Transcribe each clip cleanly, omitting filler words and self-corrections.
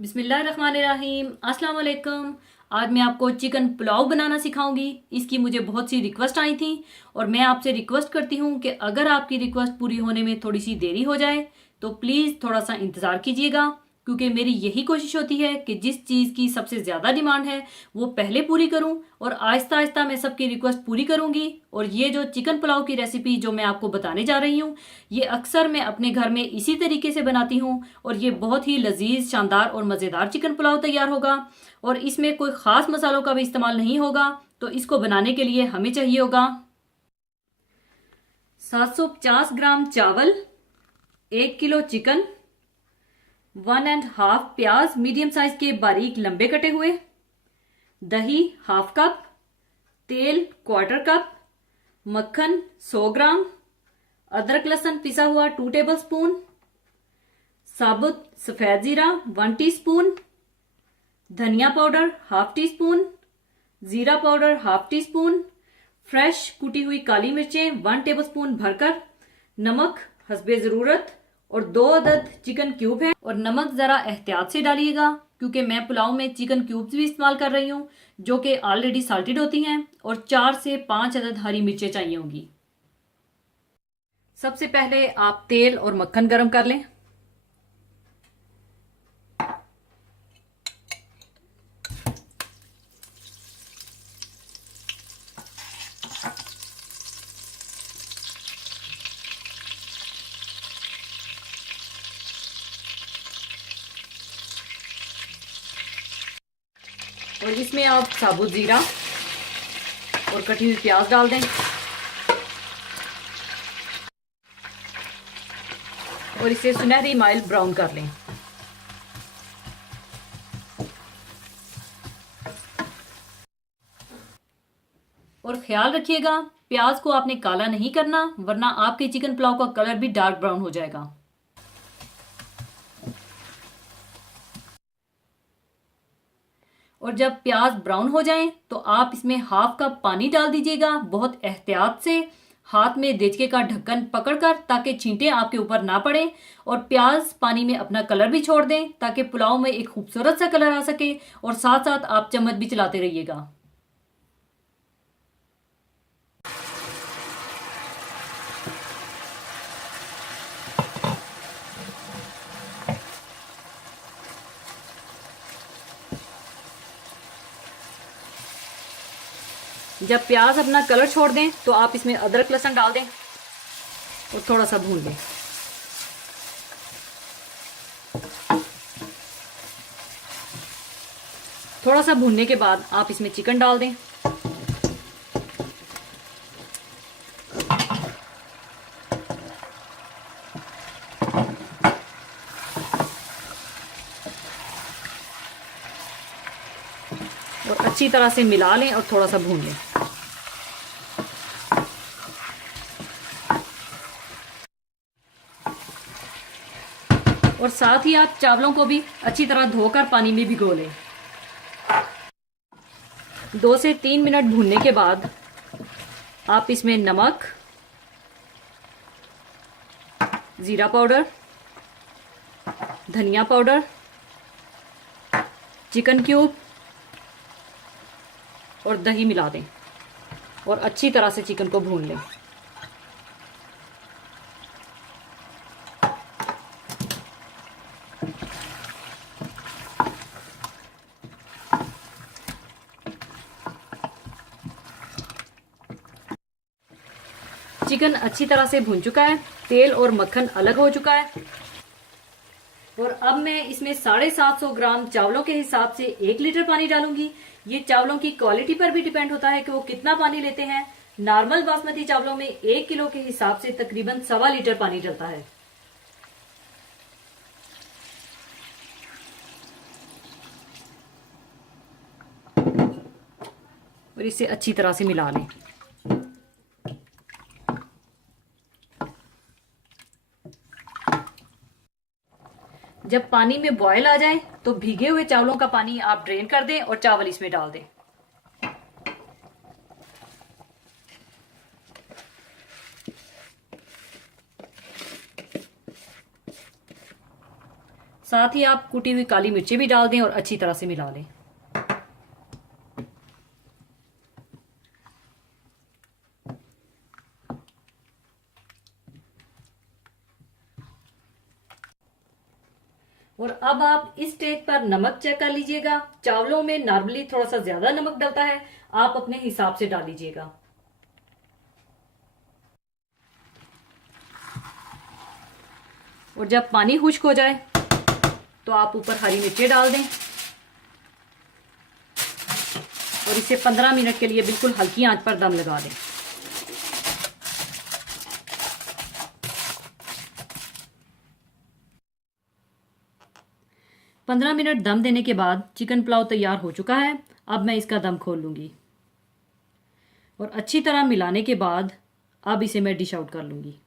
बिस्मिल्लाहिर्रहमानिर्रहीम। अस्सलाम वालेकुम। आज मैं आपको चिकन पुलाव बनाना सिखाऊंगी। इसकी मुझे बहुत सी रिक्वेस्ट आई थी और मैं आपसे रिक्वेस्ट करती हूँ कि अगर आपकी रिक्वेस्ट पूरी होने में थोड़ी सी देरी हो जाए तो प्लीज़ थोड़ा सा इंतज़ार कीजिएगा, क्योंकि मेरी यही कोशिश होती है कि जिस चीज़ की सबसे ज़्यादा डिमांड है वो पहले पूरी करूं और आहिस्ता आहिस्ता मैं सबकी रिक्वेस्ट पूरी करूंगी। और ये जो चिकन पुलाव की रेसिपी जो मैं आपको बताने जा रही हूँ, ये अक्सर मैं अपने घर में इसी तरीके से बनाती हूँ और ये बहुत ही लजीज, शानदार और मज़ेदार चिकन पुलाव तैयार होगा। और इसमें कोई ख़ास मसालों का भी इस्तेमाल नहीं होगा। तो इसको बनाने के लिए हमें चाहिए होगा 750 ग्राम चावल, 1 किलो चिकन, 1.5 प्याज मीडियम साइज के बारीक लंबे कटे हुए, दही हाफ कप, तेल क्वार्टर कप, मक्खन 100 ग्राम, अदरक लहसुन पिसा हुआ 2 टेबल स्पून, साबुत सफेद जीरा 1 टीस्पून, धनिया पाउडर हाफ टी स्पून, जीरा powder half tea spoon, fresh कुटी हुई काली मिर्चें 1 टेबल स्पून भरकर, नमक हस्बे जरूरत और 2 अदद चिकन क्यूब है। और नमक जरा एहतियात से डालिएगा, क्योंकि मैं पुलाव में चिकन क्यूब्स भी इस्तेमाल कर रही हूँ जो कि ऑलरेडी साल्टेड होती हैं। और 4 से 5 अदद हरी मिर्चें चाहिए होंगी। सबसे पहले आप तेल और मक्खन गरम कर लें। और इसमें आप साबुत जीरा और कटी हुई प्याज डाल दें और इसे सुनहरी माइल ब्राउन कर लें। और ख्याल रखिएगा, प्याज को आपने काला नहीं करना, वरना आपके चिकन पुलाव का कलर भी डार्क ब्राउन हो जाएगा। और जब प्याज ब्राउन हो जाएं तो आप इसमें हाफ कप पानी डाल दीजिएगा, बहुत एहतियात से, हाथ में देचके का ढक्कन पकड़कर, ताकि छींटे आपके ऊपर ना पड़े। और प्याज पानी में अपना कलर भी छोड़ दें ताकि पुलाव में एक खूबसूरत सा कलर आ सके। और साथ साथ आप चम्मच भी चलाते रहिएगा। जब प्याज अपना कलर छोड़ दें तो आप इसमें अदरक लहसुन डाल दें और थोड़ा सा भून लें। थोड़ा सा भूनने के बाद आप इसमें चिकन डाल दें। और अच्छी तरह से मिला लें और थोड़ा सा भून लें। और साथ ही आप चावलों को भी अच्छी तरह धोकर पानी में भिगो लें। 2 से 3 मिनट भूनने के बाद आप इसमें नमक, जीरा पाउडर, धनिया पाउडर, चिकन क्यूब और दही मिला दें और अच्छी तरह से चिकन को भून लें। चिकन अच्छी तरह से भून चुका है, तेल और मक्खन अलग हो चुका है। और अब मैं इसमें 750 ग्राम चावलों के हिसाब से 1 लीटर पानी डालूंगी। ये चावलों की क्वालिटी पर भी डिपेंड होता है कि वो कितना पानी लेते हैं। नॉर्मल बासमती चावलों में 1 किलो के हिसाब से तकरीबन 1.25 लीटर पानी डलता है। और इसे अच्छी तरह से मिला लें। जब पानी में बॉयल आ जाए तो भीगे हुए चावलों का पानी आप ड्रेन कर दें और चावल इसमें डाल दें। साथ ही आप कुटी हुई काली मिर्ची भी डाल दें और अच्छी तरह से मिला लें। और अब आप इस स्टेज पर नमक चेक कर लीजिएगा। चावलों में नॉर्मली थोड़ा सा ज्यादा नमक डलता है, आप अपने हिसाब से डाल लीजिएगा। और जब पानी खुश्क हो जाए तो आप ऊपर हरी मिर्चें डाल दें और इसे 15 मिनट के लिए बिल्कुल हल्की आंच पर दम लगा दें। पंद्रह मिनट दम देने के बाद चिकन पुलाव तैयार हो चुका है। अब मैं इसका दम खोल लूँगी और अच्छी तरह मिलाने के बाद अब इसे मैं डिश आउट कर लूँगी।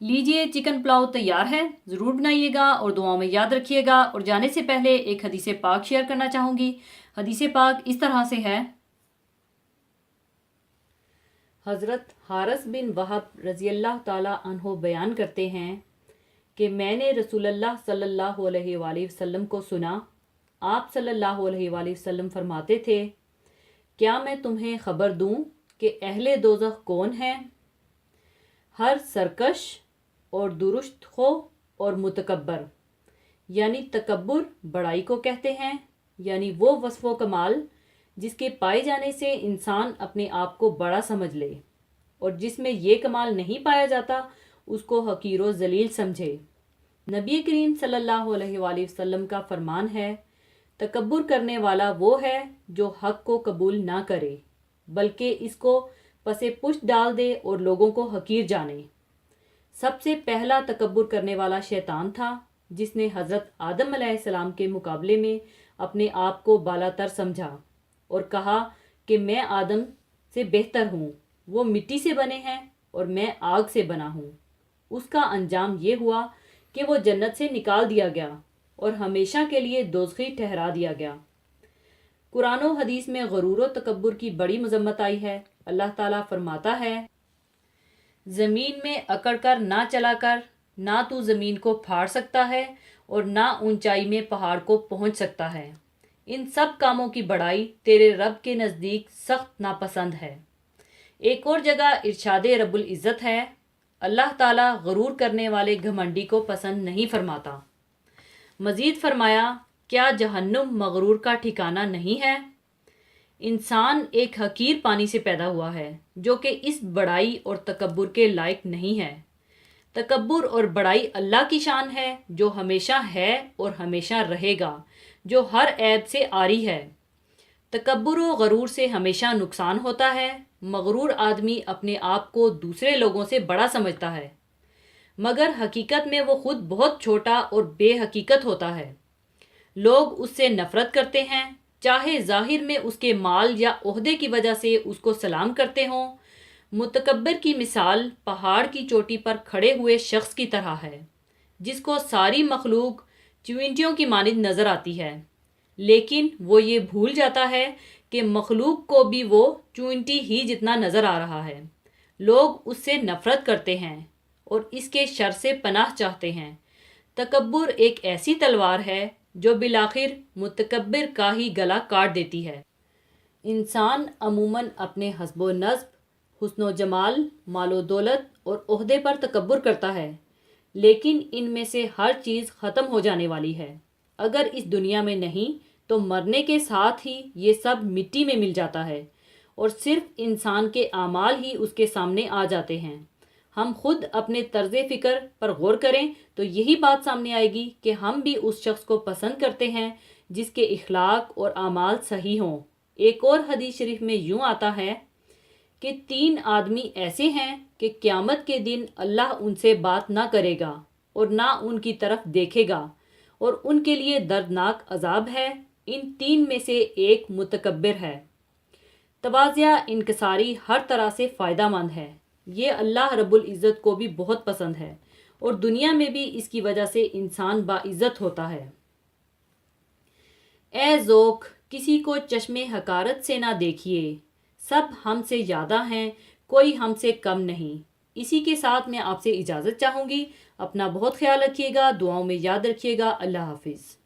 लीजिए, चिकन पुलाव तैयार है। ज़रूर बनाइएगा और दुआओं में याद रखिएगा। और जाने से पहले एक हदीस पाक शेयर करना चाहूँगी। हदीस पाक इस तरह से है। हज़रत हारिस बिन वहब रज़ी अल्लाह ताला अन्हो बयान करते हैं कि मैंने रसूलुल्लाह सल्लल्लाहु अलैहि वसल्लम को सुना। आप सल्लल्लाहु अलैहि वसल्लम फरमाते थे, क्या मैं तुम्हें खबर दूँ कि अहले दोज़ख कौन है? हर सरकश और दुरुस्त खो और मुतकब्बर, यानी तकब्बुर बड़ाई को कहते हैं, यानी वो वस्फ़ो कमाल जिसके पाए जाने से इंसान अपने आप को बड़ा समझ ले और जिसमें ये कमाल नहीं पाया जाता उसको हकीर व ज़लील समझे। नबी करीम सल्लल्लाहु अलैहि वसल्लम का फरमान है, तकब्बुर करने वाला वो है जो हक़ को कबूल ना करे बल्कि इसको पसे पुष्ट डाल दे और लोगों को हकीर जाने। सबसे पहला तकब्बुर करने वाला शैतान था जिसने हज़रत आदम अलैहिस्सलाम के मुकाबले में अपने आप को बालातर समझा और कहा कि मैं आदम से बेहतर हूँ, वो मिट्टी से बने हैं और मैं आग से बना हूँ। उसका अंजाम ये हुआ कि वो जन्नत से निकाल दिया गया और हमेशा के लिए दोज़खी ठहरा दिया गया। कुरान व हदीस में गरूर व तकब्बुर की बड़ी मजम्मत आई है। अल्लाह ताला फरमाता है, ज़मीन में अकड़ कर ना चला कर, ना तू ज़मीन को फाड़ सकता है और ना ऊंचाई में पहाड़ को पहुंच सकता है। इन सब कामों की बड़ाई तेरे रब के नज़दीक सख्त नापसंद है। एक और जगह इरशादे रब्बुल इज़्ज़त है, अल्लाह ताला गरूर करने वाले घमंडी को पसंद नहीं फरमाता। मज़ीद फरमाया, क्या जहन्नुम मगरूर का ठिकाना नहीं है? इंसान एक हकीर पानी से पैदा हुआ है जो कि इस बड़ाई और तकब्बुर के लायक नहीं है। तकब्बुर और बड़ाई अल्लाह की शान है जो हमेशा है और हमेशा रहेगा, जो हर ऐब से आरी है। तकब्बुर व गरूर से हमेशा नुकसान होता है। मगरूर आदमी अपने आप को दूसरे लोगों से बड़ा समझता है मगर हकीकत में वो खुद बहुत छोटा और बेहकीकत होता है। लोग उससे नफरत करते हैं, चाहे जाहिर में उसके माल या ओहदे की वजह से उसको सलाम करते हों। मुतकब्बिर की मिसाल पहाड़ की चोटी पर खड़े हुए शख्स की तरह है जिसको सारी मखलूक चींटियों की मानिंद नज़र आती है, लेकिन वो ये भूल जाता है कि मखलूक को भी वो चींटी ही जितना नज़र आ रहा है। लोग उससे नफरत करते हैं और इसके शर से पनाह चाहते हैं। तकब्बुर एक ऐसी तलवार है जो बिलाखिर मुतकब्बिर का ही गला काट देती है। इंसान अमूमन अपने हस्बो नस्ब, हुस्नो जमाल, मालो दौलत और ओहदे पर तकब्बुर करता है, लेकिन इनमें से हर चीज़ ख़त्म हो जाने वाली है। अगर इस दुनिया में नहीं तो मरने के साथ ही ये सब मिट्टी में मिल जाता है और सिर्फ इंसान के आमाल ही उसके सामने आ जाते हैं। हम खुद अपने तर्ज फ़िक्र पर गौर करें तो यही बात सामने आएगी कि हम भी उस शख्स को पसंद करते हैं जिसके इखलाक और आमाल सही हों। एक और हदीस शरीफ में यूँ आता है कि 3 आदमी ऐसे हैं कि क़यामत के दिन अल्लाह उनसे बात ना करेगा और ना उनकी तरफ देखेगा और उनके लिए दर्दनाक अजाब है। इन 3 में से एक मुतकब्बिर है। तवाज़िया इनकसारी हर तरह से फ़ायदा मंद है, ये अल्लाह रब्बुल इज़्ज़त को भी बहुत पसंद है और दुनिया में भी इसकी वजह से इंसान बाइज़्ज़त होता है। ए ज़ोक, किसी को चश्मे हकारत से ना देखिए, सब हमसे ज़्यादा हैं, कोई हमसे कम नहीं। इसी के साथ मैं आपसे इजाज़त चाहूँगी। अपना बहुत ख्याल रखिएगा, दुआओं में याद रखिएगा। अल्लाह हाफिज़।